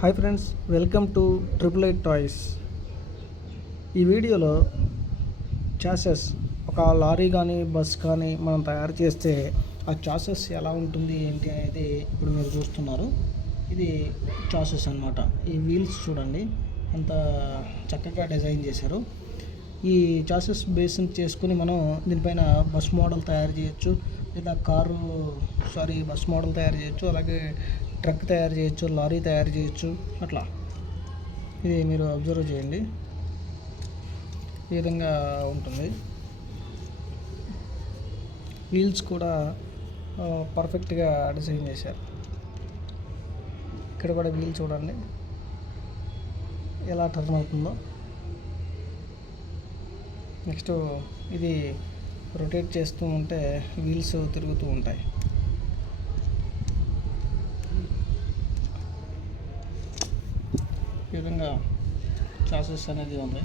Hi friends, welcome to triple eight toys. ఈ వీడియోలో chassis ఒక లారీ కానీ బస్ కానీ మనం తయారు చేస్తే ఆ చాసెస్ ఎలా ఉంటుంది ఏంటి అనేది ఇప్పుడు మీరు చూస్తున్నారు. ఇది చాసెస్ అన్నమాట. ఈ వీల్స్ చూడండి ఎంత చక్కగా డిజైన్ చేశారు. ఈ చాసెస్ బేస్ని చేసుకుని మనం దీనిపైన బస్ మోడల్ తయారు చేయొచ్చు, లేదా బస్ మోడల్ తయారు చేయొచ్చు, అలాగే ట్రక్ తయారు చేయొచ్చు, లారీ తయారు చేయొచ్చు. అట్లా ఇది మీరు అబ్జర్వ్ చేయండి, ఈ విధంగా ఉంటుంది. వీల్స్ కూడా పర్ఫెక్ట్గా డిజైన్ చేశారు. ఇక్కడ కూడా వీల్ చూడండి ఎలా టర్న్ అవుతుందో. నెక్స్ట్ ఇది రొటేట్ చేస్తూ ఉంటే వీల్స్ తిరుగుతూ ఉంటాయి. ఈ విధంగా చాసెస్ అనేది ఉంది.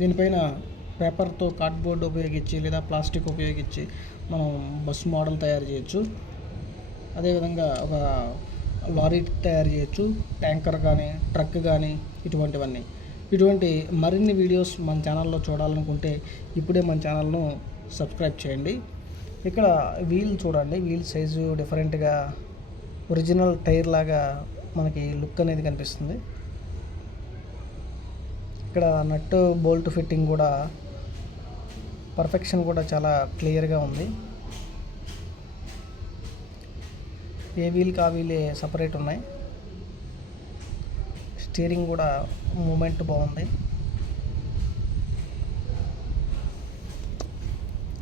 దీనిపైన పేపర్తో కార్డ్బోర్డ్ ఉపయోగించి లేదా ప్లాస్టిక్ ఉపయోగించి మనం బస్ మోడల్ తయారు చేయొచ్చు. అదేవిధంగా ఒక లారీ తయారు చేయొచ్చు, ట్యాంకర్ కానీ ట్రక్ కానీ ఇటువంటి మరిన్ని వీడియోస్ మన ఛానల్లో చూడాలనుకుంటే ఇప్పుడే మన ఛానల్ను సబ్స్క్రైబ్ చేయండి. ఇక్కడ వీల్ చూడండి, వీల్ సైజు డిఫరెంట్గా ఒరిజినల్ టైర్ లాగా మనకి లుక్ అనేది కనిపిస్తుంది. ఇక్కడ నట్టు బోల్ట్ ఫిట్టింగ్ కూడా పర్ఫెక్షన్ కూడా చాలా క్లియర్గా ఉంది. ఏ వీల్కి ఆ వీలే సపరేట్ ఉన్నాయి. స్టీరింగ్ కూడా మూమెంట్ బాగుంది.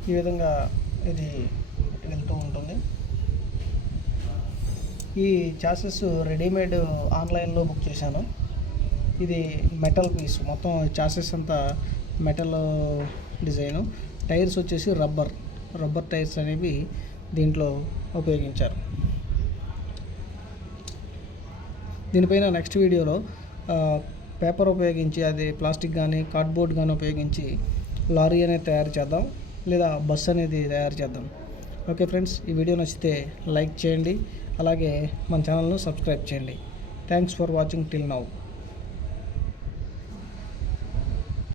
ఈ విధంగా ఇది వెళ్తూ ఉంటుంది. ఈ చాసెస్ రెడీమేడ్ ఆన్లైన్లో బుక్ చేశాను. ఇది మెటల్ పీస్, మొత్తం చాసెస్ అంతా మెటల్ డిజైను. టైర్స్ వచ్చేసి రబ్బర్ టైర్స్ అనేవి దీంట్లో ఉపయోగించారు. దీనిపైన నెక్స్ట్ వీడియోలో పేపర్ ఉపయోగించి, అది ప్లాస్టిక్ కానీ కార్డ్బోర్డ్ కానీ ఉపయోగించి లారీ అనేది తయారు చేద్దాం, లేదా బస్ అనేది తయారు చేద్దాం. ఓకే ఫ్రెండ్స్, ఈ వీడియో నచ్చితే లైక్ చేయండి, అలాగే మన ఛానల్ను సబ్స్క్రైబ్ చేయండి. Thanks for watching till now.